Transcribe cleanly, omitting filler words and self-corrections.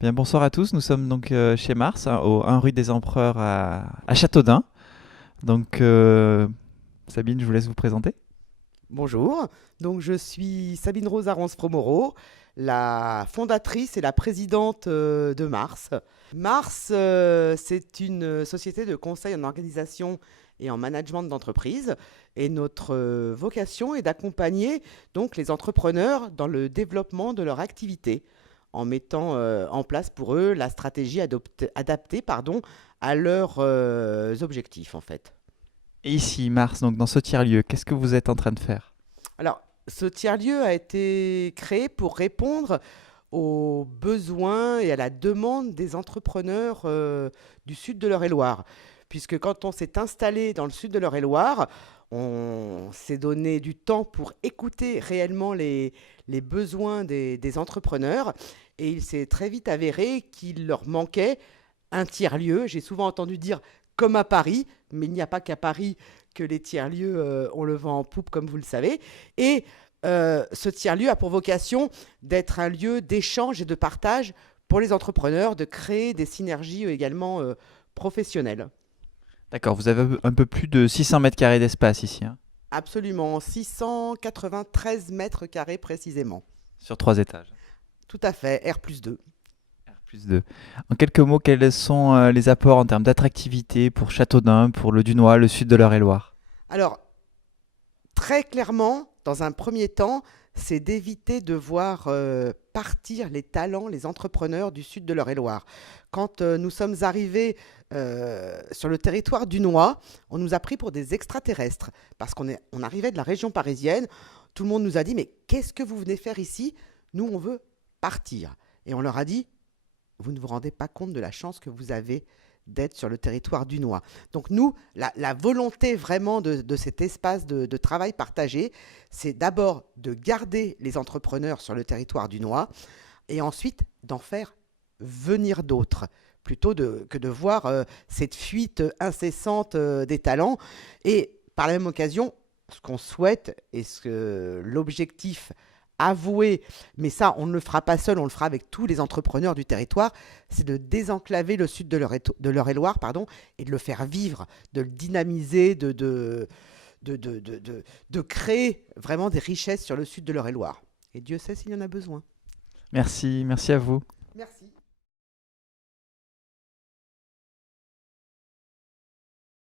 Bien, bonsoir à tous. Nous sommes donc chez Mars, hein, au 1 rue des Empereurs à Châteaudun. Donc, Sabine, je vous laisse vous présenter. Bonjour, donc je suis Sabine Rose Arons-Fromoro, la fondatrice et la présidente de Mars. Mars, c'est une société de conseil en organisation et en management d'entreprise. Et notre vocation est d'accompagner donc les entrepreneurs dans le développement de leur activité en mettant en place pour eux la stratégie adaptée à leurs objectifs en fait. Et ici, Mars, donc dans ce tiers-lieu, qu'est-ce que vous êtes en train de faire? Alors, ce tiers-lieu a été créé pour répondre aux besoins et à la demande des entrepreneurs du sud de l'Eure-et-Loire. Puisque quand on s'est installé dans le sud de l'Eure-et-Loire, on s'est donné du temps pour écouter réellement les besoins des entrepreneurs. Et il s'est très vite avéré qu'il leur manquait un tiers-lieu. J'ai souvent entendu dire comme à Paris, mais il n'y a pas qu'à Paris que les tiers-lieux ont le vent en poupe, comme vous le savez. Et ce tiers-lieu a pour vocation d'être un lieu d'échange et de partage pour les entrepreneurs, de créer des synergies également professionnelles. D'accord, vous avez un peu plus de 600 mètres carrés d'espace ici, hein, Absolument, 693 mètres carrés précisément. sur 3 étages. Tout à fait, R+2. Plus de. En quelques mots, quels sont les apports en termes d'attractivité pour Châteaudun, pour le Dunois, le sud de l'Eure-et-Loire? Alors, très clairement, dans un premier temps, c'est d'éviter de voir partir les talents, les entrepreneurs du sud de l'Eure-et-Loire. Quand nous sommes arrivés sur le territoire dunois, on nous a pris pour des extraterrestres parce on arrivait de la région parisienne. Tout le monde nous a dit, mais qu'est-ce que vous venez faire ici? Nous, on veut partir. Et on leur a dit, vous ne vous rendez pas compte de la chance que vous avez d'être sur le territoire dunois. Donc nous, la volonté vraiment de cet espace de travail partagé, c'est d'abord de garder les entrepreneurs sur le territoire dunois et ensuite d'en faire venir d'autres, que de voir cette fuite incessante des talents. Et par la même occasion, ce qu'on souhaite et l'objectif avoué, mais ça, on ne le fera pas seul, on le fera avec tous les entrepreneurs du territoire, c'est de désenclaver le sud de l'Eure-et-Loire, et de le faire vivre, de le dynamiser, de créer vraiment des richesses sur le sud de l'Eure-et-Loire. Et Dieu sait s'il y en a besoin. Merci, merci à vous. Merci.